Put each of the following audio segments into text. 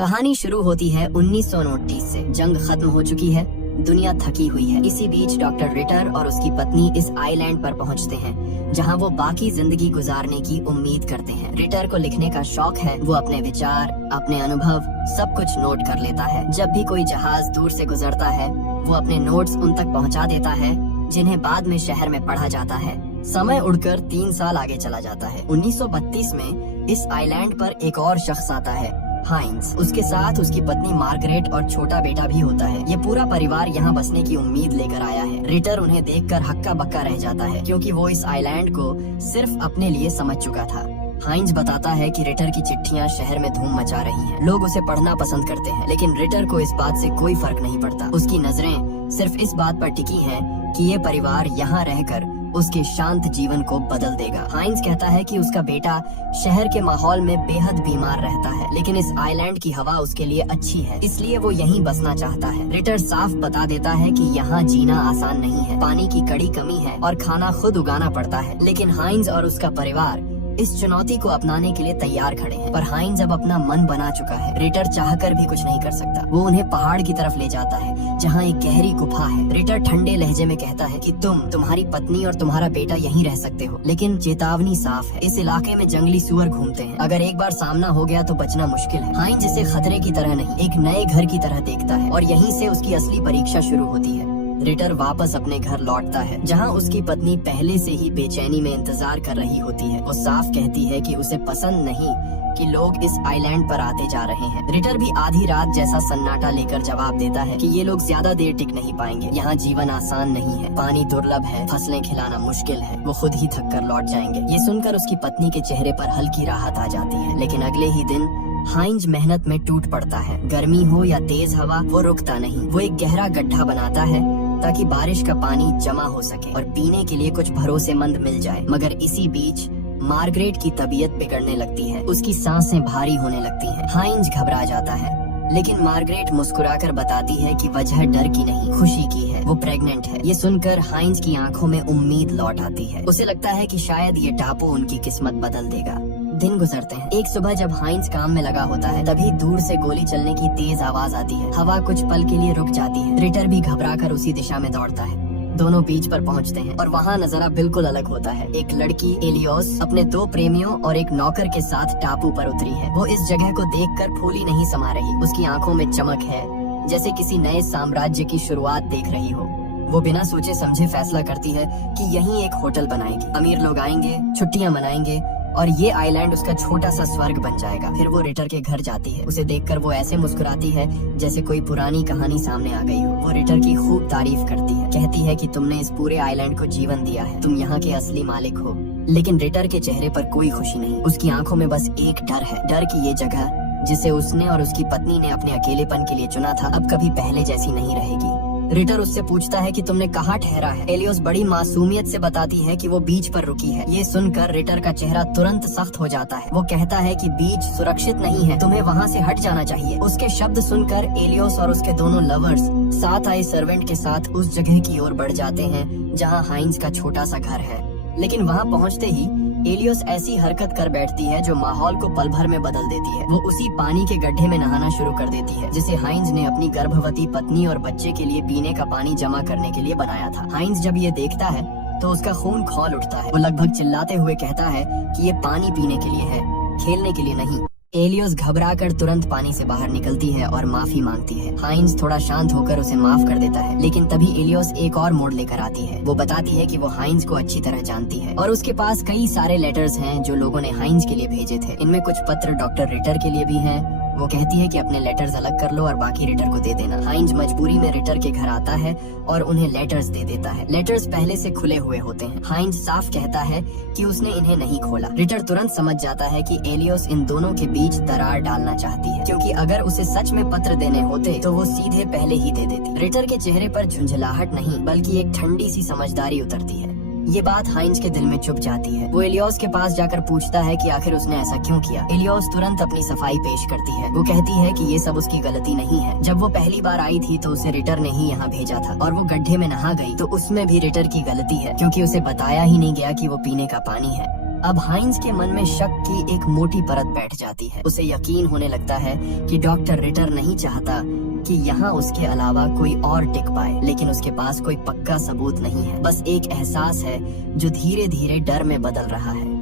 कहानी शुरू होती है 1929 से। जंग खत्म हो चुकी है, दुनिया थकी हुई है। इसी बीच डॉक्टर रिटर और उसकी पत्नी इस आइलैंड पर पहुंचते हैं जहां वो बाकी जिंदगी गुजारने की उम्मीद करते हैं। रिटर को लिखने का शौक है। वो अपने विचार, अपने अनुभव सब कुछ नोट कर लेता है। जब भी कोई जहाज दूर से गुजरता है वो अपने नोट्स उन तक पहुंचा देता है, जिन्हें बाद में शहर में पढ़ा जाता है। समय उड़कर 3 साल आगे चला जाता है। 1932 में इस आइलैंड पर एक और शख्स आता है, हाइंज। उसके साथ उसकी पत्नी मार्गरेट और छोटा बेटा भी होता है। ये पूरा परिवार यहाँ बसने की उम्मीद लेकर आया है। रिटर उन्हें देखकर हक्का बक्का रह जाता है, क्योंकि वो इस आइलैंड को सिर्फ अपने लिए समझ चुका था। हाइंज बताता है कि रिटर की चिट्ठियाँ शहर में धूम मचा रही हैं। लोग उसे पढ़ना पसंद करते हैं, लेकिन रिटर को इस बात से कोई फर्क नहीं पड़ता। उसकी नजरें सिर्फ इस बात पर टिकी हैं कि ये परिवार यहाँ रहकर उसके शांत जीवन को बदल देगा। हाइंज कहता है कि उसका बेटा शहर के माहौल में बेहद बीमार रहता है, लेकिन इस आइलैंड की हवा उसके लिए अच्छी है, इसलिए वो यहीं बसना चाहता है। रिटर साफ बता देता है कि यहाँ जीना आसान नहीं है, पानी की कड़ी कमी है और खाना खुद उगाना पड़ता है। लेकिन हाइंज और उसका परिवार इस चुनौती को अपनाने के लिए तैयार खड़े हैं। पर हाइंज अब अपना मन बना चुका है। रिटर चाहकर भी कुछ नहीं कर सकता। वो उन्हें पहाड़ की तरफ ले जाता है, जहाँ एक गहरी गुफा है। रिटर ठंडे लहजे में कहता है कि तुम्हारी पत्नी और तुम्हारा बेटा यहीं रह सकते हो, लेकिन चेतावनी साफ है, इस इलाके में जंगली सुअर घूमते हैं। अगर एक बार सामना हो गया तो बचना मुश्किल है। हाइंज इसे खतरे की तरह नहीं, एक नए घर की तरह देखता है, और यहीं से उसकी असली परीक्षा शुरू होती है। रिटर वापस अपने घर लौटता है, जहां उसकी पत्नी पहले से ही बेचैनी में इंतजार कर रही होती है। वो साफ कहती है कि उसे पसंद नहीं कि लोग इस आइलैंड पर आते जा रहे हैं। रिटर भी आधी रात जैसा सन्नाटा लेकर जवाब देता है कि ये लोग ज्यादा देर टिक नहीं पाएंगे। यहाँ जीवन आसान नहीं है, पानी दुर्लभ है, फसलें खिलाना मुश्किल है, वो खुद ही थक कर लौट जाएंगे। ये सुनकर उसकी पत्नी के चेहरे पर हल्की राहत आ जाती है। लेकिन अगले ही दिन हाइंज मेहनत में टूट पड़ता है। गर्मी हो या तेज हवा, वो रुकता नहीं। वो एक गहरा गड्ढा बनाता है ताकि बारिश का पानी जमा हो सके और पीने के लिए कुछ भरोसेमंद मिल जाए। मगर इसी बीच मार्गरेट की तबीयत बिगड़ने लगती है, उसकी सांसें भारी होने लगती हैं। हाइंज घबरा जाता है, लेकिन मार्गरेट मुस्कुराकर बताती है कि वजह डर की नहीं, खुशी की है। वो प्रेग्नेंट है। ये सुनकर हाइंज की आंखों में उम्मीद लौट आती है। उसे लगता है कि शायद ये टापू उनकी किस्मत बदल देगा। दिन गुजरते हैं। एक सुबह जब हाइंज काम में लगा होता है, तभी दूर से गोली चलने की तेज आवाज आती है। हवा कुछ पल के लिए रुक जाती है। रिटर भी घबराकर उसी दिशा में दौड़ता है। दोनों बीच पर पहुंचते हैं और वहाँ नजारा बिल्कुल अलग होता है। एक लड़की एलियोस अपने 2 प्रेमियों और एक नौकर के साथ टापू पर उतरी है। वो इस जगह को देखकर फूली नहीं समा रही। उसकी आंखों में चमक है, जैसे किसी नए साम्राज्य की शुरुआत देख रही हो। वो बिना सोचे समझे फैसला करती है कि यहीं एक होटल बनाएगी। अमीर लोग आएंगे, छुट्टियां मनाएंगे और ये आइलैंड उसका छोटा सा स्वर्ग बन जाएगा। फिर वो रिटर के घर जाती है। उसे देखकर वो ऐसे मुस्कुराती है जैसे कोई पुरानी कहानी सामने आ गई हो। वो रिटर की खूब तारीफ करती है, कहती है कि तुमने इस पूरे आइलैंड को जीवन दिया है, तुम यहाँ के असली मालिक हो। लेकिन रिटर के चेहरे पर कोई खुशी नहीं। उसकी आंखों में बस एक डर है, डर की ये जगह जिसे उसने और उसकी पत्नी ने अपने अकेलेपन के लिए चुना था, अब कभी पहले जैसी नहीं रहेगी। रिटर उससे पूछता है कि तुमने कहाँ ठहरा है। एलियोस बड़ी मासूमियत से बताती है कि वो बीच पर रुकी है। ये सुनकर रिटर का चेहरा तुरंत सख्त हो जाता है। वो कहता है कि बीच सुरक्षित नहीं है, तुम्हें वहाँ से हट जाना चाहिए। उसके शब्द सुनकर एलियोस और उसके दोनों लवर्स साथ आए सर्वेंट के साथ उस जगह की ओर बढ़ जाते हैं जहाँ हाइंज का छोटा सा घर है। लेकिन वहाँ पहुँचते ही एलियोस ऐसी हरकत कर बैठती है जो माहौल को पल भर में बदल देती है। वो उसी पानी के गड्ढे में नहाना शुरू कर देती है, जिसे हाइंज ने अपनी गर्भवती पत्नी और बच्चे के लिए पीने का पानी जमा करने के लिए बनाया था। हाइंज जब ये देखता है तो उसका खून खौल उठता है। वो लगभग चिल्लाते हुए कहता है कि ये पानी पीने के लिए है, खेलने के लिए नहीं। एलियोस घबराकर तुरंत पानी से बाहर निकलती है और माफी मांगती है। हाइंज थोड़ा शांत होकर उसे माफ कर देता है, लेकिन तभी एलियोस एक और मोड़ लेकर आती है। वो बताती है कि वो हाइंज को अच्छी तरह जानती है और उसके पास कई सारे लेटर्स हैं जो लोगों ने हाइंज के लिए भेजे थे। इनमें कुछ पत्र डॉक्टर रिटर के लिए भी हैं। वो कहती है कि अपने लेटर्स अलग कर लो और बाकी रिटर को दे देना। हाइंज मजबूरी में रिटर के घर आता है और उन्हें लेटर्स दे देता है। लेटर्स पहले से खुले हुए होते हैं। हाइंज साफ कहता है कि उसने इन्हें नहीं खोला। रिटर तुरंत समझ जाता है कि एलियोस इन दोनों के बीच दरार डालना चाहती है, क्योंकि अगर उसे सच में पत्र देने होते तो वो सीधे पहले ही दे देती। रिटर के चेहरे पर झुंझलाहट नहीं, बल्कि एक ठंडी सी समझदारी उतरती है। ये बात हाइंज के दिल में चुभ जाती है। वो एलियोस के पास जाकर पूछता है कि आखिर उसने ऐसा क्यों किया। एलियोस तुरंत अपनी सफाई पेश करती है। वो कहती है कि ये सब उसकी गलती नहीं है। जब वो पहली बार आई थी तो उसे रिटर ने ही यहाँ भेजा था, और वो गड्ढे में नहा गई तो उसमें भी रिटर की गलती है, क्योंकि उसे बताया ही नहीं गया कि वो पीने का पानी है। अब हाइंज के मन में शक की एक मोटी परत बैठ जाती है। उसे यकीन होने लगता है कि डॉक्टर रिटर नहीं चाहता कि यहाँ उसके अलावा कोई और टिक पाए, लेकिन उसके पास कोई पक्का सबूत नहीं है, बस एक एहसास है जो धीरे धीरे डर में बदल रहा है।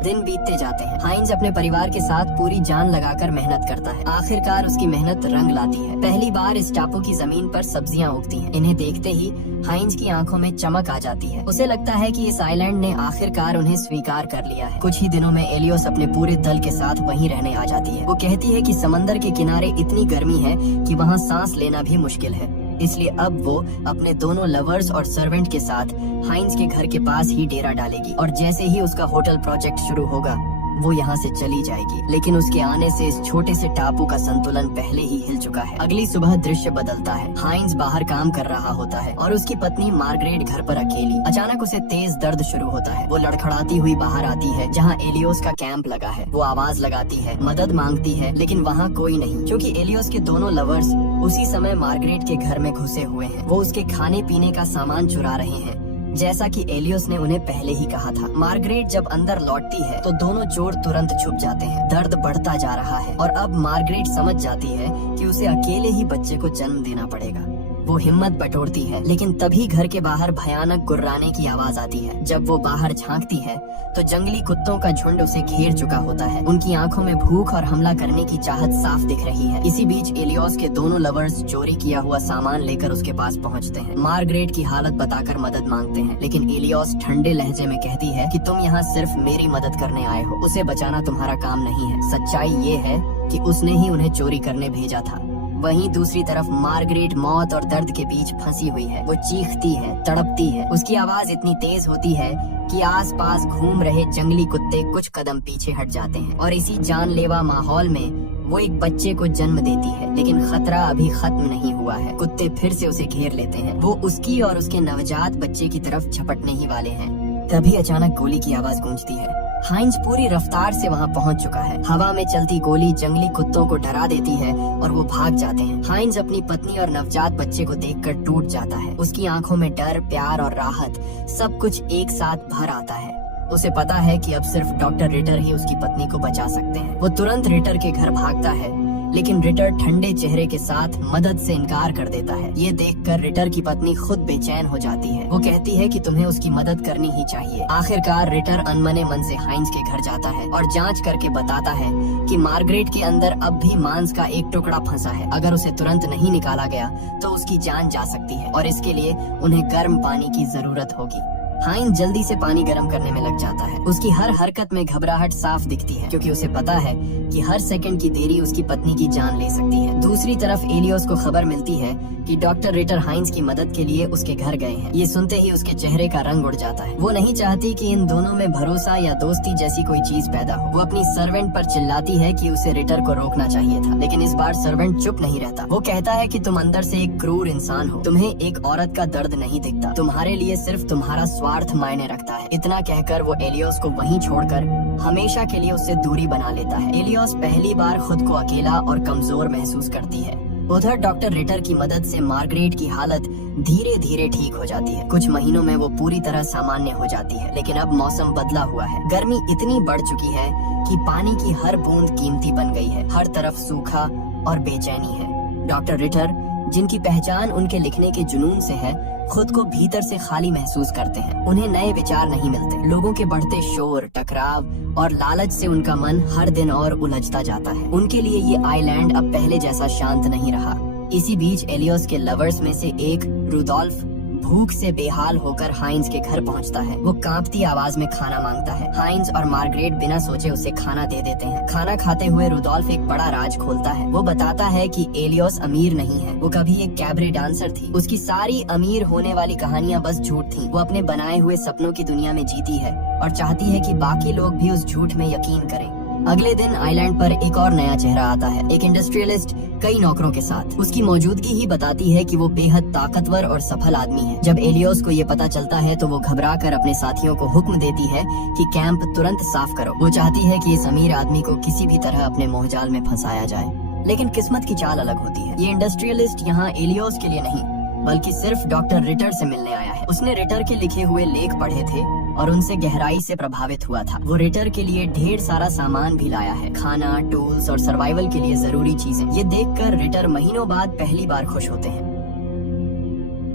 दिन बीतते जाते हैं। हाइंज अपने परिवार के साथ पूरी जान लगाकर मेहनत करता है। आखिरकार उसकी मेहनत रंग लाती है। पहली बार इस टापू की जमीन पर सब्जियां उगती हैं। इन्हें देखते ही हाइंज की आंखों में चमक आ जाती है। उसे लगता है कि इस आइलैंड ने आखिरकार उन्हें स्वीकार कर लिया है। कुछ ही दिनों में एलियोस अपने पूरे दल के साथ वहीं रहने आ जाती है। वो कहती है कि समंदर के किनारे इतनी गर्मी है कि वहाँ सांस लेना भी मुश्किल है, इसलिए अब वो अपने दोनों लवर्स और सर्वेंट के साथ हाइंज के घर के पास ही डेरा डालेगी और जैसे ही उसका होटल प्रोजेक्ट शुरू होगा वो यहाँ से चली जाएगी। लेकिन उसके आने से इस छोटे से टापू का संतुलन पहले ही हिल चुका है। अगली सुबह दृश्य बदलता है। हाइंज बाहर काम कर रहा होता है और उसकी पत्नी मार्गरेट घर पर अकेली। अचानक उसे तेज दर्द शुरू होता है। वो लड़खड़ाती हुई बाहर आती है जहाँ एलियोस का कैंप लगा है। वो आवाज लगाती है, मदद मांगती है, लेकिन वहाँ कोई नहीं, क्योंकि एलियोस के दोनों लवर्स उसी समय मार्गरेट के घर में घुसे हुए हैं। वो उसके खाने पीने का सामान चुरा रहे हैं, जैसा कि एलियोस ने उन्हें पहले ही कहा था। मार्गरेट जब अंदर लौटती है तो दोनों चोर तुरंत छुप जाते हैं। दर्द बढ़ता जा रहा है और अब मार्गरेट समझ जाती है कि उसे अकेले ही बच्चे को जन्म देना पड़ेगा। वो हिम्मत बटोरती है, लेकिन तभी घर के बाहर भयानक गुर्राने की आवाज आती है। जब वो बाहर झांकती है तो जंगली कुत्तों का झुंड उसे घेर चुका होता है। उनकी आंखों में भूख और हमला करने की चाहत साफ दिख रही है। इसी बीच एलियोस के दोनों लवर्स चोरी किया हुआ सामान लेकर उसके पास पहुंचते हैं। मार्गरेट की हालत बताकर मदद मांगते हैं, लेकिन एलियोस ठंडे लहजे में कहती है कि तुम यहाँ सिर्फ मेरी मदद करने आए हो, उसे बचाना तुम्हारा काम नहीं है। सच्चाई ये है कि उसने ही उन्हें चोरी करने भेजा था। वहीं दूसरी तरफ मार्गरेट मौत और दर्द के बीच फंसी हुई है। वो चीखती है, तड़पती है। उसकी आवाज इतनी तेज होती है कि आसपास घूम रहे जंगली कुत्ते कुछ कदम पीछे हट जाते हैं और इसी जानलेवा माहौल में वो एक बच्चे को जन्म देती है। लेकिन खतरा अभी खत्म नहीं हुआ है। कुत्ते फिर से उसे घेर लेते हैं। वो उसकी और उसके नवजात बच्चे की तरफ झपटने ही वाले हैं। तभी अचानक गोली की आवाज गूंजती है। हाइंज पूरी रफ्तार से वहाँ पहुँच चुका है। हवा में चलती गोली जंगली कुत्तों को डरा देती है और वो भाग जाते हैं। हाइंज अपनी पत्नी और नवजात बच्चे को देखकर टूट जाता है। उसकी आंखों में डर, प्यार और राहत सब कुछ एक साथ भर आता है। उसे पता है कि अब सिर्फ डॉक्टर रिटर ही उसकी पत्नी को बचा सकते हैं। वो तुरंत रिटर के घर भागता है, लेकिन रिटर ठंडे चेहरे के साथ मदद से इनकार कर देता है। ये देखकर रिटर की पत्नी खुद बेचैन हो जाती है। वो कहती है कि तुम्हें उसकी मदद करनी ही चाहिए। आखिरकार रिटर अनमने मन से हाइंज के घर जाता है और जांच करके बताता है कि मार्गरेट के अंदर अब भी मांस का एक टुकड़ा फंसा है। अगर उसे तुरंत नहीं निकाला गया तो उसकी जान जा सकती है और इसके लिए उन्हें गर्म पानी की जरूरत होगी। हाइंज जल्दी से पानी गर्म करने में लग जाता है। उसकी हर हरकत में घबराहट साफ दिखती है, क्योंकि उसे पता है कि हर सेकंड की देरी उसकी पत्नी की जान ले सकती है। दूसरी तरफ एलियोस को खबर मिलती है कि डॉक्टर रिटर हाइंज की मदद के लिए उसके घर गए हैं। ये सुनते ही उसके चेहरे का रंग उड़ जाता है। वो नहीं चाहती कि इन दोनों में भरोसा या दोस्ती जैसी कोई चीज पैदा हो। वो अपनी सर्वेंट पर चिल्लाती है कि उसे रिटर को रोकना चाहिए था, लेकिन इस बार सर्वेंट चुप नहीं रहता। वो कहता है कि तुम अंदर से एक क्रूर इंसान हो, तुम्हें एक औरत का दर्द नहीं दिखता, तुम्हारे लिए सिर्फ तुम्हारा स्वार्थ मायने रखता है। इतना कहकर वो एलियोस को वहीं छोड़कर हमेशा के लिए उससे दूरी बना लेता है। एलियोस पहली बार खुद को अकेला और कमजोर महसूस करती है। उधर डॉक्टर रिटर की मदद से मार्गरेट की हालत धीरे धीरे ठीक हो जाती है। कुछ महीनों में वो पूरी तरह सामान्य हो जाती है, लेकिन अब मौसम बदला हुआ है। गर्मी इतनी बढ़ चुकी है कि पानी की हर बूंद कीमती बन गई है। हर तरफ सूखा और बेचैनी है। डॉक्टर रिटर, जिनकी पहचान उनके लिखने के जुनून से है, खुद को भीतर से खाली महसूस करते हैं। उन्हें नए विचार नहीं मिलते। लोगों के बढ़ते शोर, टकराव और लालच से उनका मन हर दिन और उलझता जाता है। उनके लिए ये आइलैंड अब पहले जैसा शांत नहीं रहा। इसी बीच एलियोस के लवर्स में से एक रुडोल्फ भूख से बेहाल होकर हाइंज के घर पहुंचता है। वो कांपती आवाज में खाना मांगता है। हाइंज और मार्गरेट बिना सोचे उसे खाना दे देते हैं। खाना खाते हुए रुडोल्फ एक बड़ा राज खोलता है। वो बताता है कि एलियोस अमीर नहीं है, वो कभी एक कैबरे डांसर थी। उसकी सारी अमीर होने वाली कहानियां बस झूठ थी। वो अपने बनाए हुए सपनों की दुनिया में जीती है और चाहती है कि बाकी लोग भी उस झूठ में यकीन करें। अगले दिन आइलैंड पर एक और नया चेहरा आता है, एक इंडस्ट्रियलिस्ट कई नौकरों के साथ। उसकी मौजूदगी ही बताती है कि वो बेहद ताकतवर और सफल आदमी है। जब एलियोस को ये पता चलता है तो वो घबराकर अपने साथियों को हुक्म देती है कि कैंप तुरंत साफ करो। वो चाहती है कि इस अमीर आदमी को किसी भी तरह अपने मोहजाल में फंसाया जाए, लेकिन किस्मत की चाल अलग होती है। ये इंडस्ट्रियलिस्ट यहाँ एलियोस के लिए नहीं, बल्कि सिर्फ डॉक्टर रिटर से मिलने आया है। उसने रिटर के लिखे हुए लेख पढ़े थे और उनसे गहराई से प्रभावित हुआ था। वो रिटर के लिए ढेर सारा सामान भी लाया है, खाना, टूल्स और सर्वाइवल के लिए जरूरी चीजें। ये देखकर रिटर महीनों बाद पहली बार खुश होते हैं।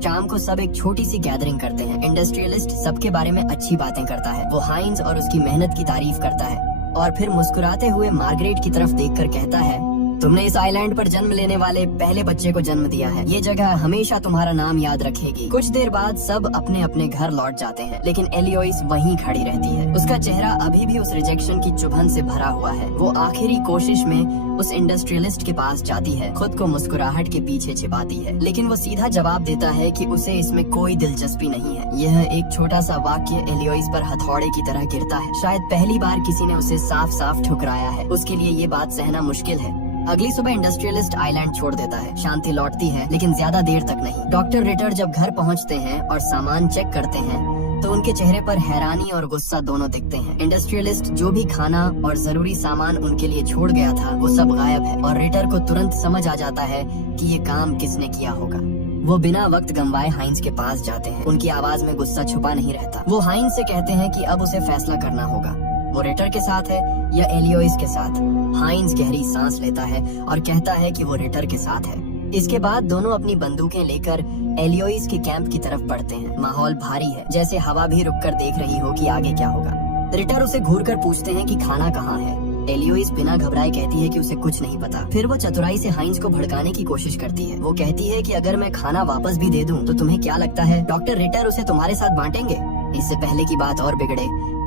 शाम को सब एक छोटी सी गैदरिंग करते हैं। इंडस्ट्रियलिस्ट सबके बारे में अच्छी बातें करता है। वो हाइंस और उसकी मेहनत की तारीफ करता है और फिर मुस्कुराते हुए मार्गरेट की तरफ देखकर कहता है, तुमने इस आइलैंड पर जन्म लेने वाले पहले बच्चे को जन्म दिया है। ये जगह हमेशा तुम्हारा नाम याद रखेगी। कुछ देर बाद सब अपने अपने घर लौट जाते हैं, लेकिन एलियोइस वहीं खड़ी रहती है। उसका चेहरा अभी भी उस रिजेक्शन की चुभन से भरा हुआ है। वो आखिरी कोशिश में उस इंडस्ट्रियलिस्ट के पास जाती है, खुद को मुस्कुराहट के पीछे छिपाती है, लेकिन वो सीधा जवाब देता है कि उसे इसमें कोई दिलचस्पी नहीं है। यह एक छोटा सा वाक्य एलियोइस पर हथौड़े की तरह गिरता है। शायद पहली बार किसी ने उसे साफ साफ ठुकराया है। उसके लिए ये बात सहना मुश्किल है। अगली सुबह इंडस्ट्रियलिस्ट आइलैंड छोड़ देता है। शांति लौटती है, लेकिन ज्यादा देर तक नहीं। डॉक्टर रिटर जब घर पहुंचते हैं और सामान चेक करते हैं तो उनके चेहरे पर हैरानी और गुस्सा दोनों दिखते हैं। इंडस्ट्रियलिस्ट जो भी खाना और जरूरी सामान उनके लिए छोड़ गया था वो सब गायब है और रिटर को तुरंत समझ आ जाता है कि ये काम किसने किया होगा। वो बिना वक्त गंवाए हाइंस के पास जाते हैं। उनकी आवाज में गुस्सा छुपा नहीं रहता। वो हाइंस से कहते हैं कि अब उसे फैसला करना होगा, वो रिटर के साथ है या एलियोइस के साथ। हाइंस गहरी सांस लेता है और कहता है कि वो रिटर के साथ है। इसके बाद दोनों अपनी बंदूकें लेकर एलियोइस के कैंप की तरफ बढ़ते हैं। माहौल भारी है, जैसे हवा भी रुककर देख रही हो कि आगे क्या होगा। रिटर उसे घूरकर पूछते हैं कि खाना कहाँ है। एलियोइस बिना घबराए कहती है कि उसे कुछ नहीं पता। फिर वो चतुराई से हाइंस को भड़काने की कोशिश करती है। वो कहती है कि अगर मैं खाना वापस भी दे दूं तो तुम्हें क्या लगता है डॉक्टर रिटर उसे तुम्हारे साथ बांटेंगे? इससे पहले की बात और बिगड़े,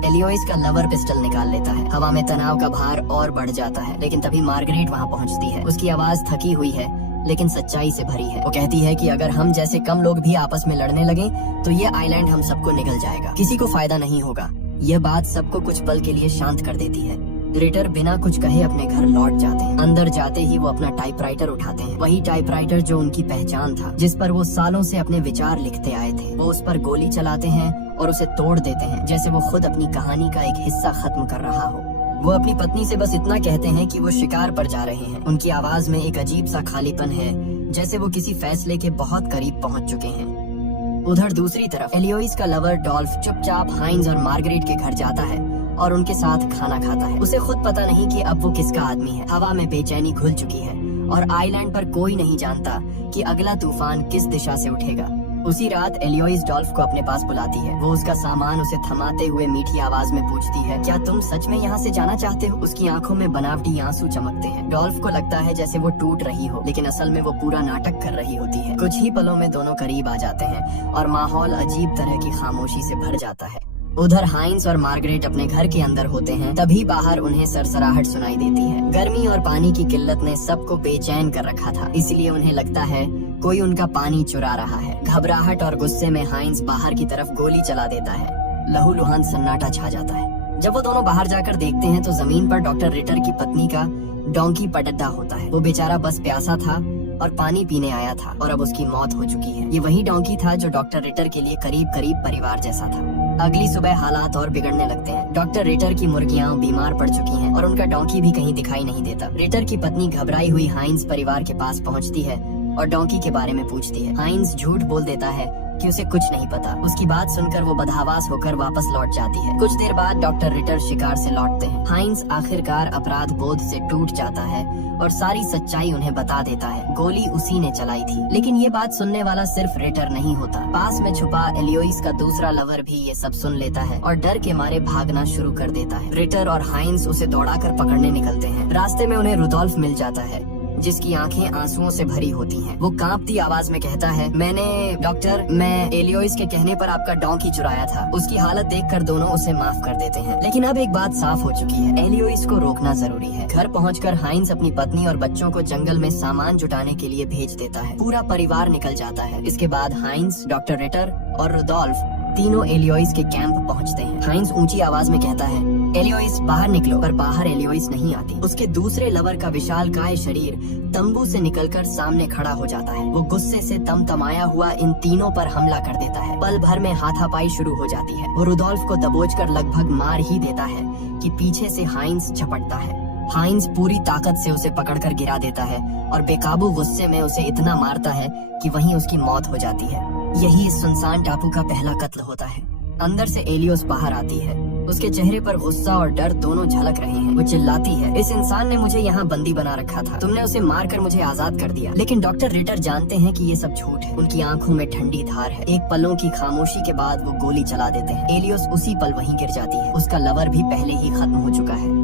एलियोइस का लवर पिस्टल निकाल लेता है। हवा में तनाव का भार और बढ़ जाता है, लेकिन तभी मार्गरेट वहाँ पहुँचती है। उसकी आवाज थकी हुई है लेकिन सच्चाई से भरी है। वो कहती है कि अगर हम जैसे कम लोग भी आपस में लड़ने लगे तो ये आइलैंड हम सबको निगल जाएगा, किसी को फायदा नहीं होगा। यह बात सबको कुछ पल के लिए शांत कर देती है। रिटर बिना कुछ कहे अपने घर लौट जाते हैं। अंदर जाते ही वो अपना टाइपराइटर उठाते हैं, वही टाइपराइटर जो उनकी पहचान था, जिस पर वो सालों से अपने विचार लिखते आए थे। वो उस पर गोली चलाते हैं और उसे तोड़ देते हैं, जैसे वो खुद अपनी कहानी का एक हिस्सा खत्म कर रहा हो। वो अपनी पत्नी से बस इतना कहते हैं कि वो शिकार पर जा रहे हैं। उनकी आवाज में एक अजीब सा खालीपन है, जैसे वो किसी फैसले के बहुत करीब पहुंच चुके हैं। उधर दूसरी तरफ एलियोइस का लवर डॉल्फ चुपचाप हाइंस और मार्गरेट के घर जाता है और उनके साथ खाना खाता है। उसे खुद पता नहीं कि अब वो किसका आदमी है। हवा में बेचैनी घुल चुकी है और आइलैंड पर कोई नहीं जानता कि अगला तूफान किस दिशा से उठेगा। उसी रात एलियोइस डॉल्फ को अपने पास बुलाती है। वो उसका सामान उसे थमाते हुए मीठी आवाज में पूछती है, क्या तुम सच में यहाँ से जाना चाहते हो? उसकी आंखों में बनावटी आंसू चमकते हैं। डॉल्फ को लगता है जैसे वो टूट रही हो, लेकिन असल में वो पूरा नाटक कर रही होती है। कुछ ही पलों में दोनों करीब आ जाते हैं और माहौल अजीब तरह की खामोशी से भर जाता है। उधर हाइंस और मार्गरेट अपने घर के अंदर होते हैं, तभी बाहर उन्हें सरसराहट सुनाई देती है। गर्मी और पानी की किल्लत ने सबको बेचैन कर रखा था, इसलिए उन्हें लगता है कोई उनका पानी चुरा रहा है। घबराहट और गुस्से में हाइंस बाहर की तरफ गोली चला देता है। लहूलुहान सन्नाटा छा जाता है। जब वो दोनों बाहर जाकर देखते हैं तो जमीन पर डॉक्टर रिटर की पत्नी का डोंकी पटड्डा होता है। वो बेचारा बस प्यासा था और पानी पीने आया था और अब उसकी मौत हो चुकी है। ये वही डोंकी था जो डॉक्टर रिटर के लिए करीब करीब परिवार जैसा था। अगली सुबह हालात और बिगड़ने लगते हैं। डॉक्टर रिटर की मुर्गियां बीमार पड़ चुकी हैं और उनका डोंकी भी कहीं दिखाई नहीं देता। रिटर की पत्नी घबराई हुई हाइंस परिवार के पास पहुंचती है और डोंकी के बारे में पूछती है। हाइंस झूठ बोल देता है कि उसे कुछ नहीं पता। उसकी बात सुनकर वो बदहवास होकर वापस लौट जाती है। कुछ देर बाद डॉक्टर रिटर शिकार से लौटते हैं। हाइंस आखिरकार अपराध बोध से टूट जाता है और सारी सच्चाई उन्हें बता देता है। गोली उसी ने चलाई थी। लेकिन ये बात सुनने वाला सिर्फ रिटर नहीं होता। पास में छुपा एलियोइस का दूसरा लवर भी ये सब सुन लेता है और डर के मारे भागना शुरू कर देता है। रिटर और हाइंस उसे दौड़ाकर पकड़ने निकलते हैं। रास्ते में उन्हें रुडोल्फ मिल जाता है, जिसकी आंखें आंसुओं से भरी होती हैं। वो कांपती आवाज में कहता है, मैं एलियोइस के कहने पर आपका डोंकी चुराया था। उसकी हालत देखकर दोनों उसे माफ कर देते हैं। लेकिन अब एक बात साफ हो चुकी है, एलियोइस को रोकना जरूरी है। घर पहुंचकर हाइंस अपनी पत्नी और बच्चों को जंगल में सामान जुटाने के लिए भेज देता है। पूरा परिवार निकल जाता है। इसके बाद हाइंस, डॉक्टर रिटर और रुडोल्फ तीनों एलियोइस के कैंप पहुंचते हैं। हाइंस ऊंची आवाज में कहता है, एलियोइस बाहर निकलो, पर बाहर एलियोइस नहीं आती। उसके दूसरे लवर का विशालकाय शरीर तंबू से निकलकर सामने खड़ा हो जाता है। वो गुस्से से तमतमाया हुआ इन तीनों पर हमला कर देता है। पल भर में हाथापाई शुरू हो जाती है। वो रुडोल्फ को दबोचकर लगभग मार ही देता है कि पीछे से हाइंस झपटता है। हाइंस पूरी ताकत से उसे पकड़कर गिरा देता है और बेकाबू गुस्से में उसे इतना मारता है कि वहीं उसकी मौत हो जाती है। यही इस सुनसान टापू का पहला कत्ल होता है। अंदर से एलियोस बाहर आती है। उसके चेहरे पर गुस्सा और डर दोनों झलक रहे हैं। वो चिल्लाती है, इस इंसान ने मुझे यहाँ बंदी बना रखा था, तुमने उसे मारकर मुझे आजाद कर दिया। लेकिन डॉक्टर रिटर जानते हैं कि ये सब झूठ है। उनकी आंखों में ठंडी धार है। एक पलों की खामोशी के बाद वो गोली चला देते हैं। एलियोस उसी पल वहीं गिर जाती है। उसका लवर भी पहले ही खत्म हो चुका है।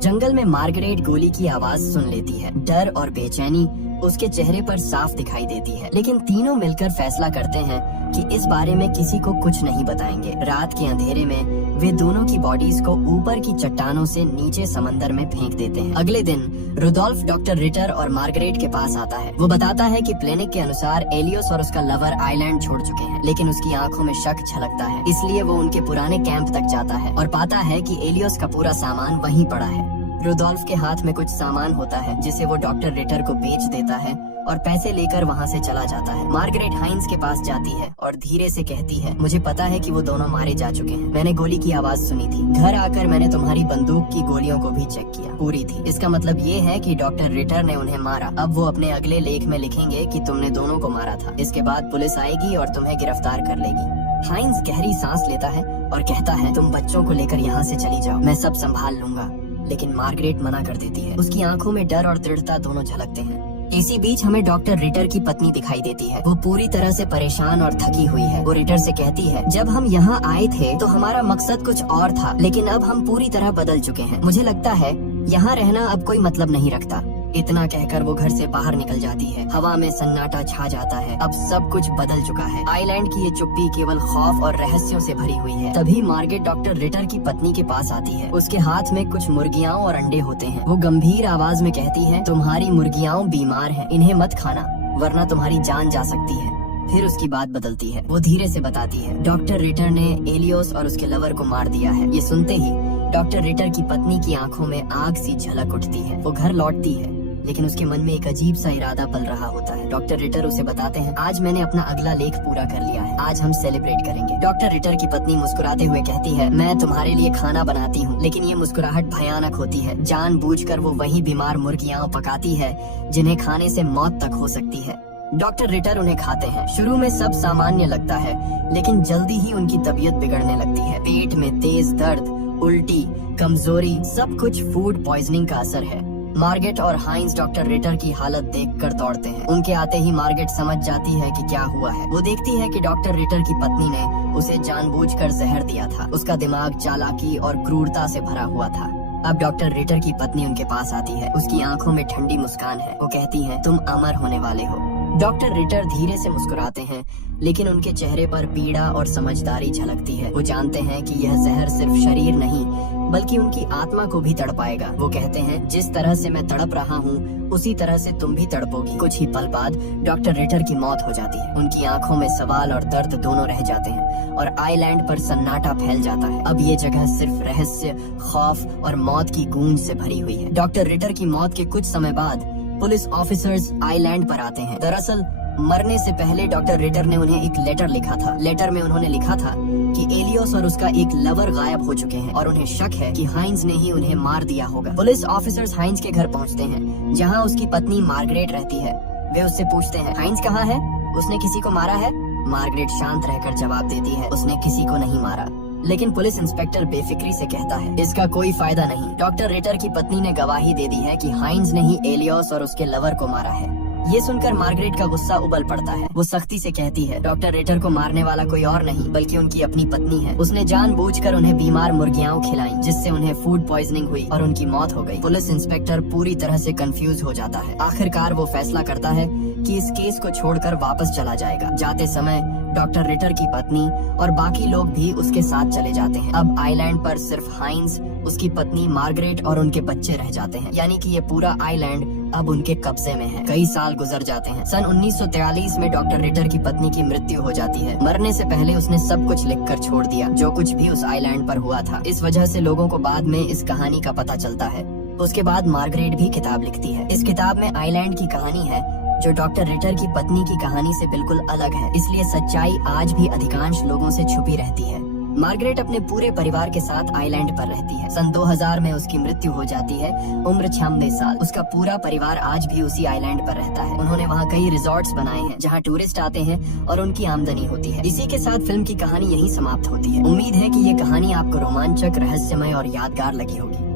जंगल में मार्गरेट गोली की आवाज सुन लेती है। डर और बेचैनी उसके चेहरे पर साफ दिखाई देती है। लेकिन तीनों मिलकर फैसला करते हैं कि इस बारे में किसी को कुछ नहीं बताएंगे। रात के अंधेरे में वे दोनों की बॉडीज को ऊपर की चट्टानों से नीचे समंदर में फेंक देते हैं। अगले दिन रुडोल्फ डॉक्टर रिटर और मार्गरेट के पास आता है। वो बताता है कि प्लेनिक के अनुसार एलियोस और उसका लवर आइलैंड छोड़ चुके हैं, लेकिन उसकी आंखों में शक झलकता है। इसलिए वो उनके पुराने कैंप तक जाता है और पाता है कि एलियोस का पूरा सामान वहीं पड़ा है। रुडोल्फ के हाथ में कुछ सामान होता है जिसे वो डॉक्टर रिटर को बेच देता है और पैसे लेकर वहाँ से चला जाता है। मार्गरेट हाइंस के पास जाती है और धीरे से कहती है, मुझे पता है कि वो दोनों मारे जा चुके हैं। मैंने गोली की आवाज सुनी थी। घर आकर मैंने तुम्हारी बंदूक की गोलियों को भी चेक किया, पूरी थी। इसका मतलब ये है कि डॉक्टर रिटर ने उन्हें मारा। अब वो अपने अगले लेख में लिखेंगे कि तुमने दोनों को मारा था। इसके बाद पुलिस आएगी और तुम्हें गिरफ्तार कर लेगी। हाइंस गहरी सांस लेता है और कहता है, तुम बच्चों को लेकर यहाँ से चली जाओ, मैं सब संभाल लूंगा। लेकिन मार्गरेट मना कर देती है। उसकी आंखों में डर और दृढ़ता दोनों झलकते हैं। इसी बीच हमें डॉक्टर रिटर की पत्नी दिखाई देती है। वो पूरी तरह से परेशान और थकी हुई है। वो रिटर से कहती है, जब हम यहाँ आए थे तो हमारा मकसद कुछ और था, लेकिन अब हम पूरी तरह बदल चुके हैं। मुझे लगता है यहाँ रहना अब कोई मतलब नहीं रखता। इतना कहकर वो घर से बाहर निकल जाती है। हवा में सन्नाटा छा जाता है। अब सब कुछ बदल चुका है। आइलैंड की ये चुप्पी केवल खौफ और रहस्यों से भरी हुई है। तभी मार्गरेट डॉक्टर रिटर की पत्नी के पास आती है। उसके हाथ में कुछ मुर्गियां और अंडे होते हैं। वो गंभीर आवाज में कहती है, तुम्हारी मुर्गियां बीमार हैं, इन्हें मत खाना वरना तुम्हारी जान जा सकती है। फिर उसकी बात बदलती है। वो धीरे से बताती है, डॉक्टर रिटर ने एलियोस और उसके लवर को मार दिया है। ये सुनते ही डॉक्टर रिटर की पत्नी की आंखों में आग सी झलक उठती है। वो घर लौटती है, लेकिन उसके मन में एक अजीब सा इरादा पल रहा होता है। डॉक्टर रिटर उसे बताते हैं, आज मैंने अपना अगला लेख पूरा कर लिया है, आज हम सेलिब्रेट करेंगे। डॉक्टर रिटर की पत्नी मुस्कुराते हुए कहती है, मैं तुम्हारे लिए खाना बनाती हूँ। लेकिन ये मुस्कुराहट भयानक होती है। जानबूझकर वो वही बीमार मुर्गियां पकाती है जिन्हें खाने से मौत तक हो सकती है। डॉक्टर रिटर उन्हें खाते हैं। शुरू में सब सामान्य लगता है, लेकिन जल्दी ही उनकी तबीयत बिगड़ने लगती है। पेट में तेज दर्द, उल्टी, कमजोरी, सब कुछ फूड पॉइजनिंग का असर है। मार्गरेट और हाइंस डॉक्टर रिटर की हालत देखकर दौड़ते हैं। उनके आते ही मार्गरेट समझ जाती है कि क्या हुआ है। वो देखती है कि डॉक्टर रिटर की पत्नी ने उसे जानबूझकर जहर दिया था। उसका दिमाग चालाकी और क्रूरता से भरा हुआ था। अब डॉक्टर रिटर की पत्नी उनके पास आती है। उसकी आंखों में ठंडी मुस्कान है। वो कहती है, तुम अमर होने वाले हो। डॉक्टर रिटर धीरे से मुस्कुराते हैं, लेकिन उनके चेहरे पर पीड़ा और समझदारी झलकती है। वो जानते हैं कि यह जहर सिर्फ शरीर नहीं बल्कि उनकी आत्मा को भी तड़पाएगा। वो कहते हैं, जिस तरह से मैं तड़प रहा हूँ उसी तरह से तुम भी तड़पोगी। कुछ ही पल बाद डॉक्टर रिटर की मौत हो जाती है। उनकी आंखों में सवाल और दर्द दोनों रह जाते हैं और आइलैंड पर सन्नाटा फैल जाता है। अब ये जगह सिर्फ रहस्य, खौफ और मौत की गूंज से भरी हुई है। डॉक्टर रिटर की मौत के कुछ समय बाद पुलिस ऑफिसर्स आइलैंड पर आते हैं। दरअसल मरने से पहले डॉक्टर रिटर ने उन्हें एक लेटर लिखा था। लेटर में उन्होंने लिखा था कि एलियोस और उसका एक लवर गायब हो चुके हैं और उन्हें शक है कि हाइंस ने ही उन्हें मार दिया होगा। पुलिस ऑफिसर्स हाइंस के घर पहुंचते हैं, जहां उसकी पत्नी मार्गरेट रहती है। वे उससे पूछते हैं, हाइंस कहाँ है? उसने किसी को मारा है? मार्गरेट शांत रहकर जवाब देती है, उसने किसी को नहीं मारा। लेकिन पुलिस इंस्पेक्टर बेफिक्री से कहता है, इसका कोई फायदा नहीं। डॉक्टर रिटर की पत्नी ने गवाही दे दी है कि हाइंस ने ही एलियोस और उसके लवर को मारा है। ये सुनकर मार्गरेट का गुस्सा उबल पड़ता है। वो सख्ती से कहती है, डॉक्टर रिटर को मारने वाला कोई और नहीं बल्कि उनकी अपनी पत्नी है। उसने जानबूझकर उन्हें बीमार मुर्गियां खिलाई, जिससे उन्हें फूड पॉइजनिंग हुई और उनकी मौत हो गई। पुलिस इंस्पेक्टर पूरी तरह से कंफ्यूज हो जाता है। आखिरकार वो फैसला करता है कि इस केस को छोड़कर वापस चला जाएगा। जाते समय डॉक्टर रिटर की पत्नी और बाकी लोग भी उसके साथ चले जाते हैं। अब आइलैंड पर सिर्फ हाइंस, उसकी पत्नी मार्गरेट और उनके बच्चे रह जाते हैं। यानी कि ये पूरा आइलैंड अब उनके कब्जे में है। कई साल गुजर जाते हैं। सन 1943 में डॉक्टर रिटर की पत्नी की मृत्यु हो जाती है। मरने से पहले उसने सब कुछ लिखकर छोड़ दिया, जो कुछ भी उस आइलैंड पर हुआ था। इस वजह से लोगों को बाद में इस कहानी का पता चलता है। उसके बाद मार्गरेट भी किताब लिखती है। इस किताब में आइलैंड की कहानी है जो डॉक्टर रिटर की पत्नी की कहानी से बिल्कुल अलग है। इसलिए सच्चाई आज भी अधिकांश लोगों से छुपी रहती है। मार्गरेट अपने पूरे परिवार के साथ आइलैंड पर रहती है। सन 2000 में उसकी मृत्यु हो जाती है, उम्र 96 साल। उसका पूरा परिवार आज भी उसी आइलैंड पर रहता है। उन्होंने वहाँ कई रिजॉर्ट्स बनाए हैं जहाँ टूरिस्ट आते हैं और उनकी आमदनी होती है। इसी के साथ फिल्म की कहानी यहीं समाप्त होती है। उम्मीद है कि ये कहानी आपको रोमांचक, रहस्यमय और यादगार लगी होगी।